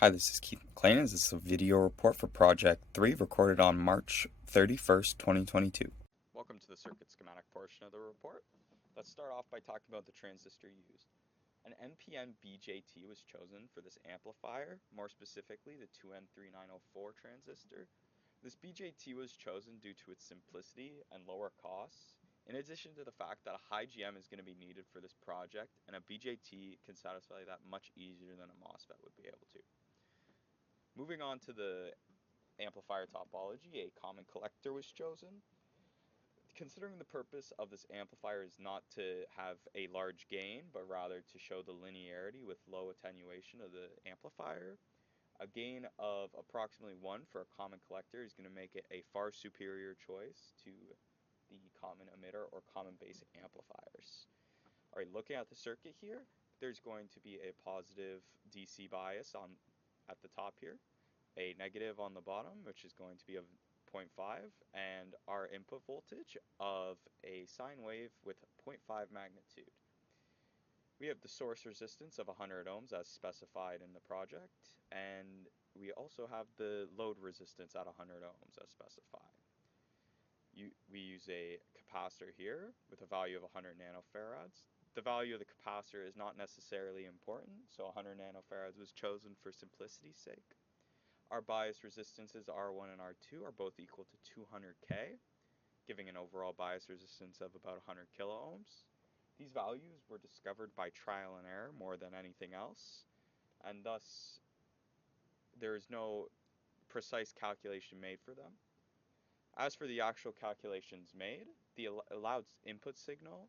Hi, this is Keith McLean. This is a video report for Project 3 recorded on March 31st, 2022. Welcome to the circuit schematic portion of the report. Let's start off by talking about the transistor used. An NPN BJT was chosen for this amplifier, more specifically the 2N3904 transistor. This BJT was chosen due to its simplicity and lower costs, in addition to the fact that a high GM is going to be needed for this project, and a BJT can satisfy that much easier than a MOSFET would be able to. Moving on to the amplifier topology, a common collector was chosen. Considering the purpose of this amplifier is not to have a large gain, but rather to show the linearity with low attenuation of the amplifier, a gain of approximately 1 for a common collector is going to make it a far superior choice to the common emitter or common basic amplifiers. Alright, looking at the circuit here, there's going to be a positive DC bias at the top here, a negative on the bottom, which is going to be of 0.5, and our input voltage of a sine wave with 0.5 magnitude. We have the source resistance of 100 ohms as specified in the project, and we also have the load resistance at 100 ohms as specified. We use a capacitor here with a value of 100 nanofarads. The value of the capacitor is not necessarily important, so 100 nanofarads was chosen for simplicity's sake. Our bias resistances R1 and R2 are both equal to 200K, giving an overall bias resistance of about 100 kiloohms. These values were discovered by trial and error more than anything else, and thus there is no precise calculation made for them. As for the actual calculations made, the allowed input signal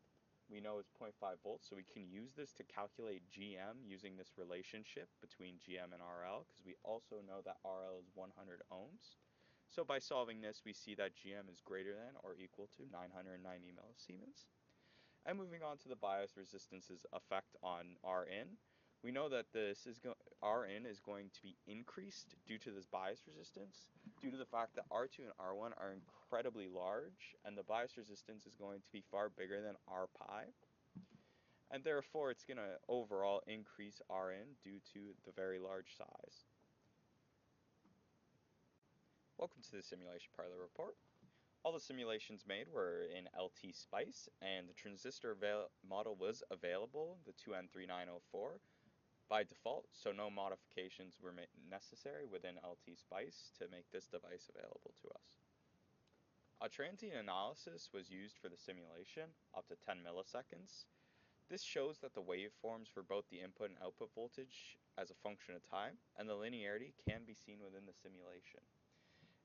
we know is 0.5 volts, so we can use this to calculate GM using this relationship between GM and RL, because we also know that RL is 100 ohms. So by solving this, we see that GM is greater than or equal to 990 millisiemens. And moving on to the bias resistance's effect on Rin, we know that Rin is going to be increased due to this bias resistance, due to the fact that R2 and R1 are incredibly large, and the bias resistance is going to be far bigger than R pi. And therefore, it's going to overall increase Rin due to the very large size. Welcome to the simulation part of the report. All the simulations made were in LT Spice, and the transistor model was available, the 2N3904, by default, so no modifications were necessary within LT Spice to make this device available to us. A transient analysis was used for the simulation, up to 10 milliseconds. This shows that the waveforms for both the input and output voltage as a function of time, and the linearity can be seen within the simulation.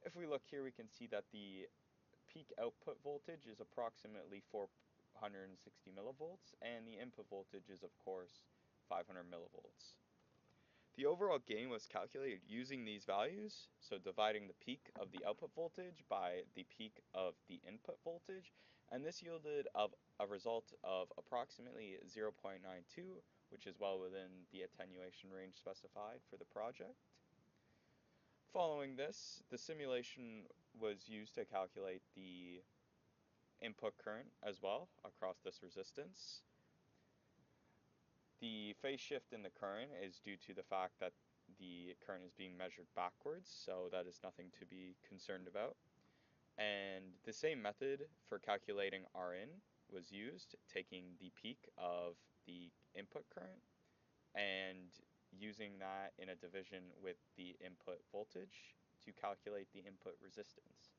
If we look here, we can see that the peak output voltage is approximately 460 millivolts, and the input voltage is, of course, 500 millivolts. The overall gain was calculated using these values, so dividing the peak of the output voltage by the peak of the input voltage, and this yielded a result of approximately 0.92, which is well within the attenuation range specified for the project. Following this, the simulation was used to calculate the input current as well across this resistance. The phase shift in the current is due to the fact that the current is being measured backwards, so that is nothing to be concerned about. And the same method for calculating Rin was used, taking the peak of the input current and using that in a division with the input voltage to calculate the input resistance.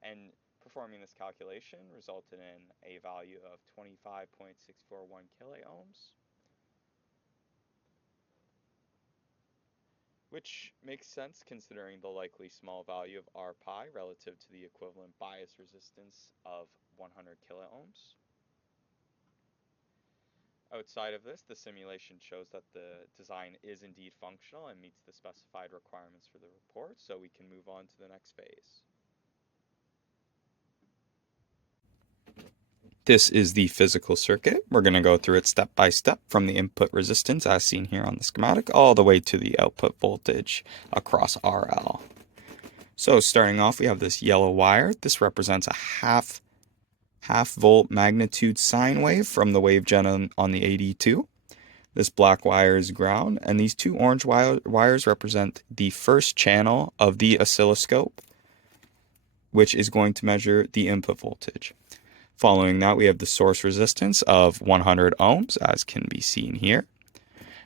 And performing this calculation resulted in a value of 25.641 kiloohms, which makes sense considering the likely small value of R pi relative to the equivalent bias resistance of 100 kiloohms. Outside of this, the simulation shows that the design is indeed functional and meets the specified requirements for the report, so we can move on to the next phase. This is the physical circuit. We're going to go through it step by step from the input resistance as seen here on the schematic all the way to the output voltage across RL. So starting off, we have this yellow wire. This represents a half volt magnitude sine wave from the wave gen on the AD2. This black wire is ground, and these two orange wires represent the first channel of the oscilloscope, which is going to measure the input voltage. Following that, we have the source resistance of 100 ohms, as can be seen here.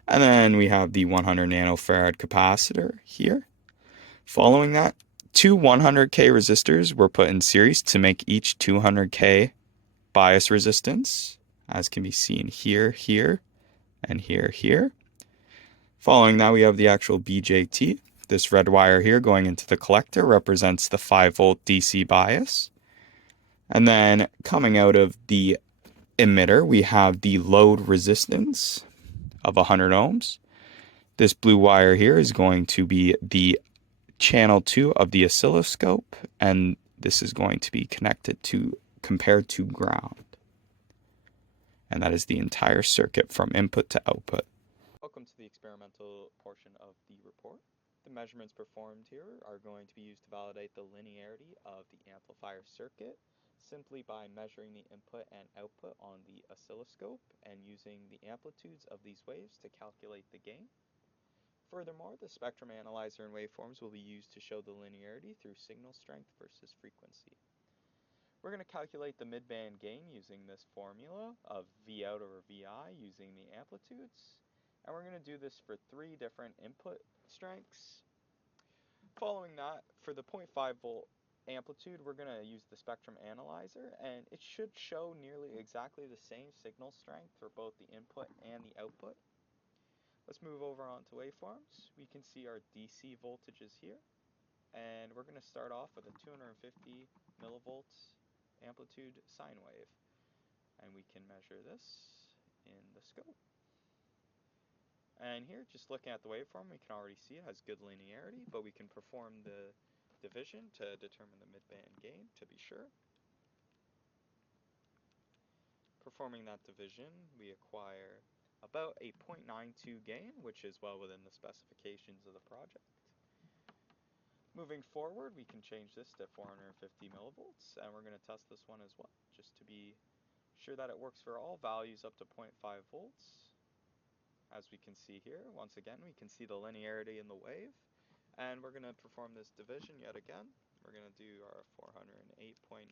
And then we have the 100 nanofarad capacitor here. Following that, two 100K resistors were put in series to make each 200K bias resistance, as can be seen here, here, and here, here. Following that, we have the actual BJT. This red wire here going into the collector represents the 5-volt DC bias. And then coming out of the emitter, we have the load resistance of 100 ohms. This blue wire here is going to be the channel 2 of the oscilloscope, and this is going to be connected to compared to ground. And that is the entire circuit from input to output. Welcome to the experimental portion of the report. The measurements performed here are going to be used to validate the linearity of the amplifier circuit simply by measuring the input and output on the oscilloscope and using the amplitudes of these waves to calculate the gain. Furthermore, the spectrum analyzer and waveforms will be used to show the linearity through signal strength versus frequency. We're going to calculate the midband gain using this formula of V out over VI using the amplitudes. And we're going to do this for 3 different input strengths. Following that, for the 0.5 volt amplitude, we're going to use the spectrum analyzer, and it should show nearly exactly the same signal strength for both the input and the output. Let's move over onto waveforms. We can see our DC voltages here, and we're going to start off with a 250 millivolts amplitude sine wave, and we can measure this in the scope. And here, just looking at the waveform, we can already see it has good linearity, but we can perform the division to determine the midband gain to be sure. Performing that division, we acquire about a 0.92 gain, which is well within the specifications of the project. Moving forward, we can change this to 450 millivolts, and we're going to test this one as well, just to be sure that it works for all values up to 0.5 volts. As we can see here, once again, we can see the linearity in the wave, and we're going to perform this division yet again. We're going to do our 408.94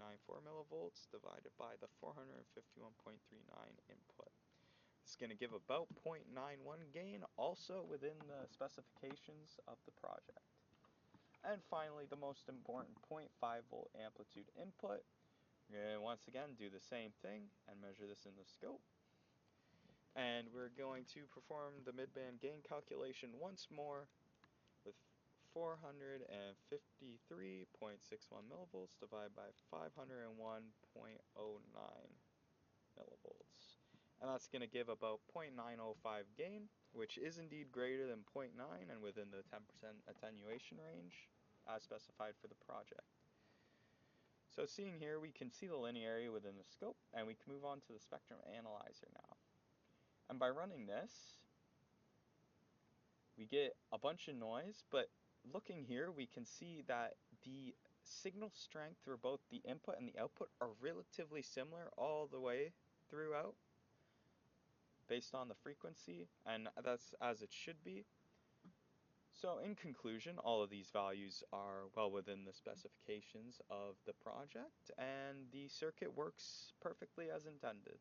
millivolts divided by the 451.39 input. It's going to give about 0.91 gain, also within the specifications of the project. And finally, the most important 0.5 volt amplitude input. We're going to once again do the same thing and measure this in the scope. And we're going to perform the midband gain calculation once more with 453.61 millivolts divided by 501.09 millivolts. And that's going to give about 0.905 gain, which is indeed greater than 0.9 and within the 10% attenuation range as specified for the project. So seeing here, we can see the linearity within the scope, and we can move on to the spectrum analyzer now. And by running this, we get a bunch of noise, but looking here, we can see that the signal strength for both the input and the output are relatively similar all the way throughout, based on the frequency, and that's as it should be. So in conclusion, all of these values are well within the specifications of the project, and the circuit works perfectly as intended.